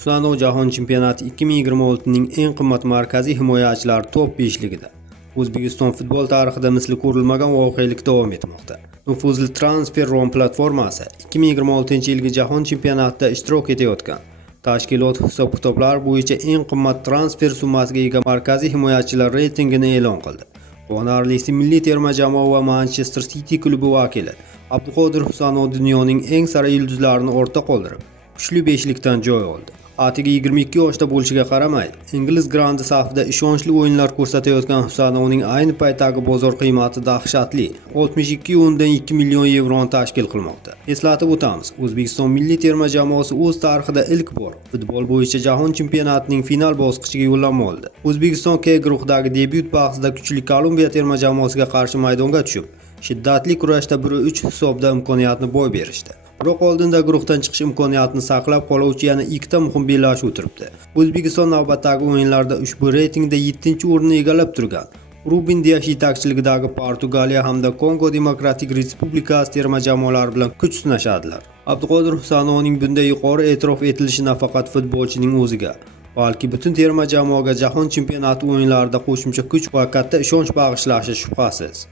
Husanov Jahon Chempionati 2026ning eng qimmat markaziy himoyachilari top 5ligida. O'zbekiston futbol tarixida misli ko'rilmagan voqelik davom etmoqda. Nufuzli Transferrom platformasi 2026-yilgi Jahon Chempionatida ishtirok etayotgan tashkilot hisob-kitoblar bo'yicha eng qimmat transfer summasiga ega markaziy himoyachilar reytingini e'lon qildi. Quvonarlisi milliy terma jamoa va Manchester City klubi vakili Abduqodir Husanov dunyoning eng sara yulduzlarini ortda qoldirib, kuchli 5likdan joy oldi. Atigi 22 yoshda bo'lishiga qaramay, ingliz grandi safida ishonchli o'yinlar ko'rsatayotgan Husanovning ayni paytdagi bozor qiymati dahshatli 62,2 million yevroni tashkil qilmoqda. Eslatib o'tamiz, O'zbekiston milliy terma jamoasi o'z tarixida ilk bor futbol bo'yicha Jahon chempionatining final bosqichiga yo'llanma oldi. O'zbekiston K guruhidagi debyut bahsida kuchli Kolumbiya terma jamoasiga qarshi maydonga tushib, shiddatli kurashda 1-3 hisobda imkoniyatni boy berishdi. Biroq oldinda guruhdan chiqish imkoniyatini saqlab qoluvchi yana ikkita muhim bellashuv turibdi. O'zbekiston navbatdagi o'yinlarda ushbu reytingda 7-o'rinni egallab turgan Ruben Dias yetakchiligidagi Portugaliya hamda Kongo Demokratik Respublikasi terma jamoalari bilan kuch sinashadilar. Abduqodir Husanovning bunday yuqori e'tirof etilishi nafaqat futbolchining o'ziga, balki butun terma jamoaga Jahon chempionati o'yinlarida qo'shimcha kuch va katta ishonch bag'ishlashi shubhasiz.